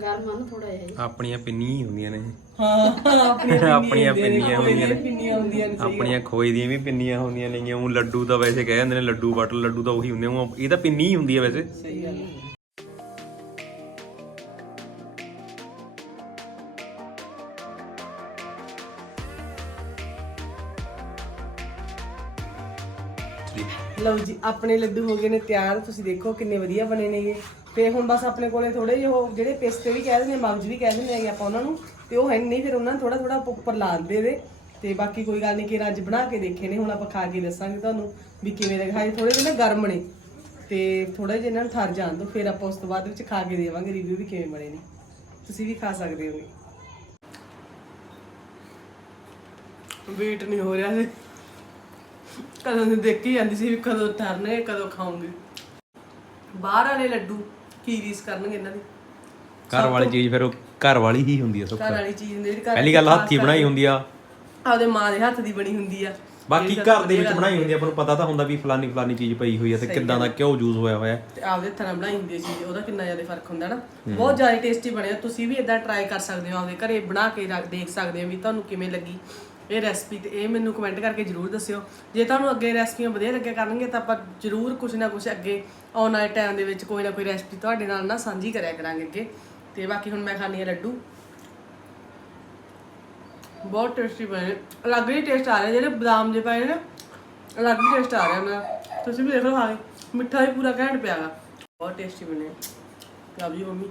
S4: ਗਰਮ ਆ ਨਾ ਥੋੜਾ ਜਿਹਾ ਜੀ।
S2: ਆਪਣੀਆਂ ਪਿੰਨੀਆਂ ਹੀ ਹੁੰਦੀਆਂ ਨੇ।
S1: ਹਾਂ ਆਪਣੀਆਂ
S2: ਆਪਣੀਆਂ ਪਿੰਨੀਆਂ ਹੁੰਦੀਆਂ ਨੇ।
S1: ਪਿੰਨੀਆਂ ਹੁੰਦੀਆਂ ਨੇ ਸਹੀ
S2: ਆਪਣੀਆਂ ਖੋਏ ਦੀਆਂ ਵੀ ਪਿੰਨੀਆਂ ਹੁੰਦੀਆਂ ਨੇਗੀਆਂ ਉਹ ਲੱਡੂ ਤਾਂ ਵੈਸੇ ਕਹਿ ਜਾਂਦੇ ਨੇ ਲੱਡੂ ਬਟ ਲੱਡੂ ਤਾਂ ਉਹੀ ਹੁੰਦੇ ਆ ਊਂ ਇਹ ਤਾਂ ਪਿੰਨੀ ਹੀ ਹੁੰਦੀ ਆ ਵੈਸੇ।
S1: ਸਹੀ ਗੱਲ ਹੈ। ਲਓ ਜੀ, ਆਪਣੇ ਲੱਡੂ ਹੋ ਗਏ ਨੇ ਤਿਆਰ, ਤੁਸੀਂ ਦੇਖੋ ਕਿੰਨੇ ਵਧੀਆ ਬਣੇ ਨੇਗੇ। ਤੇ ਹੁਣ ਬਸ ਆਪਣੇ ਕੋਲੇ ਥੋੜੇ ਜਿਹੇ ਉਹ ਜਿਹੜੇ ਪਿਸਤੇ ਵੀ ਕਹਿ ਦਿੰਦੇ ਮਗਜ ਵੀ ਕਹਿ ਦਿੰਦੇ ਆ ਆਪਾਂ ਉਹਨਾਂ ਨੂੰ, ਤੇ ਉਹ ਹੈ ਨਹੀਂ ਫਿਰ ਉਹਨਾਂ ਨੂੰ ਥੋੜਾ ਥੋੜਾ ਉੱਪਰ ਲਾ ਦਿੰਦੇ ਦੇ। ਤੇ ਬਾਕੀ ਕੋਈ ਗੱਲ ਨਹੀਂ ਕਿ ਅੱਜ ਬਣਾ ਕੇ ਦੇਖੇ ਨੇ, ਹੁਣ ਆਪਾਂ ਖਾ ਕੇ ਦੱਸਾਂਗੇ ਤੁਹਾਨੂੰ ਵੀ ਕਿਵੇਂ ਦੇ ਖਾਏ ਥੋੜੇ ਜਿਹੇ ਨਾ ਗਰਮ ਨੇ। ਤੇ ਥੋੜਾ ਜਿਹਾ ਇਹਨਾਂ ਨੂੰ ਠਰ ਜਾਣ ਦੋ, ਫਿਰ ਆਪਾਂ ਉਸ ਤੋਂ ਬਾਅਦ ਵਿੱਚ ਖਾ ਕੇ ਦੇਵਾਂਗੇ ਰਿਵਿਊ ਵੀ ਕਿਵੇਂ ਬਣੇ ਨੇ। ਤੁਸੀਂ ਵੀ ਖਾ ਸਕਦੇ ਹੋ ਵੇਟ ਨਹੀਂ ਹੋ ਰਿਹਾ ਸੀ ਕਦੋਂ ਦੀ ਦੇਖੀ ਜਾਂਦੀ ਸੀ ਵੀ ਕਦੋਂ ਠਰਨੇ ਕਦੋਂ ਖਾਉਂਗੇ ਬਾਹਰ ਵਾਲੇ ਲੱਡੂ ਕੀ ਰੀਸ ਕਰਨਗੇ ਇਹਨਾਂ ਦੀ?
S2: ਘਰ ਵਾਲੀ ਚੀਜ਼ ਫਿਰ ਉਹ ਘਰ ਵਾਲੀ ਹੀ ਹੁੰਦੀ ਆ ਸੁੱਖ
S1: ਘਰ ਵਾਲੀ ਚੀਜ਼ ਹੁੰਦੀ ਜਿਹੜੀ ਘਰ
S2: ਪਹਿਲੀ ਗੱਲ ਹੱਥੀ ਬਣਾਈ ਹੁੰਦੀ ਆ।
S1: ਆਪਦੇ ਮਾਂ ਦੇ ਹੱਥ ਦੀ ਬਣੀ ਹੁੰਦੀ ਆ।
S2: ਬਾਕੀ ਘਰ ਦੇ ਵਿੱਚ ਬਣਾਈ ਹੁੰਦੀ ਆ ਆਪਾਂ ਨੂੰ ਪਤਾ ਤਾਂ ਹੁੰਦਾ ਵੀ ਫਲਾਨੀ ਫਲਾਨੀ ਚੀਜ਼ ਪਈ ਹੋਈ ਆ ਤੇ ਕਿੱਦਾਂ ਦਾ ਕਿਉਂ ਯੂਜ਼ ਹੋਇਆ ਹੋਇਆ। ਹੈ।
S1: ਤੇ ਆਪਦੇ ਹੱਥਾਂ ਨਾਲ ਬਣਾਈ ਹੁੰਦੀ ਹੈ ਚੀਜ਼ ਉਹਦਾ ਕਿੰਨਾ ਜ਼ਿਆਦਾ ਫ਼ਰਕ ਹੁੰਦਾ ਨਾ। ਬਹੁਤ ਜ਼ਿਆਦਾ ਟੇਸਟੀ ਬਣਿਆ ਤੁਸੀਂ ਵੀ ਇਦਾਂ ਟਰਾਈ ਕਰ ਸਕਦੇ ਹੋ ਆਪਦੇ ਘਰੇ ਬਣਾ ਕੇ ਰੱਖ ਦੇਖ ਸਕਦੇ ਹੋ ਵੀ ਤੁਹਾਨੂੰ ਕਿਵੇਂ ਲੱਗੀ। ਇਹ ਰੈਸਪੀ ਤੇ ਇਹ ਮੈਨੂੰ ਕਮੈਂਟ ਕਰਕੇ ਜਰੂਰ ਦੱਸਿਓ। ਜੇ ਤੁਹਾਨੂੰ ਅੱਗੇ ਰੈਸਪੀਆਂ ਵਧੀਆ ਲੱਗਿਆ ਕਰਨਗੇ ਤਾਂ ਆਪਾਂ ਜਰੂਰ ਕੁਝ ਨਾ ਕੁਝ ਅੱਗੇ ਆਉਣ ਵਾਲੇ ਟਾਈਮ ਦੇ ਵਿੱਚ ਕੋਈ ਨਾ ਕੋਈ ਰੈਸਪੀ ਤੁਹਾਡੇ ਨਾਲ ਨਾ ਸਾਂਝੀ ਕਰਿਆ ਕਰਾਂਗੇ ਅੱਗੇ। ਤੇ ਬਾਕੀ ਹੁਣ ਮੈਂ ਖਾਣੀ ਆ ਲੱਡੂ। ਬਹੁਤ ਟੇਸਟੀ ਬਣੇ ਅਲੱਗ ਹੀ ਟੇਸਟ ਆ ਰਿਹਾ ਜਿਹੜੇ ਬਦਾਮ ਜੇ ਪਏ ਨੇ ਅਲੱਗ ਹੀ ਟੇਸਟ ਆ ਰਿਹਾ ਉਹਨਾਂ ਦਾ ਤੁਸੀਂ ਵੀ ਦੇਖ ਲਓ ਹਾਂ ਮਿੱਠਾ ਵੀ ਪੂਰਾ ਘੈਂਟ ਪਿਆਗਾ ਬਹੁਤ ਟੇਸਟੀ ਬਣੇ ਲਵ ਯੂ ਮੰਮੀ।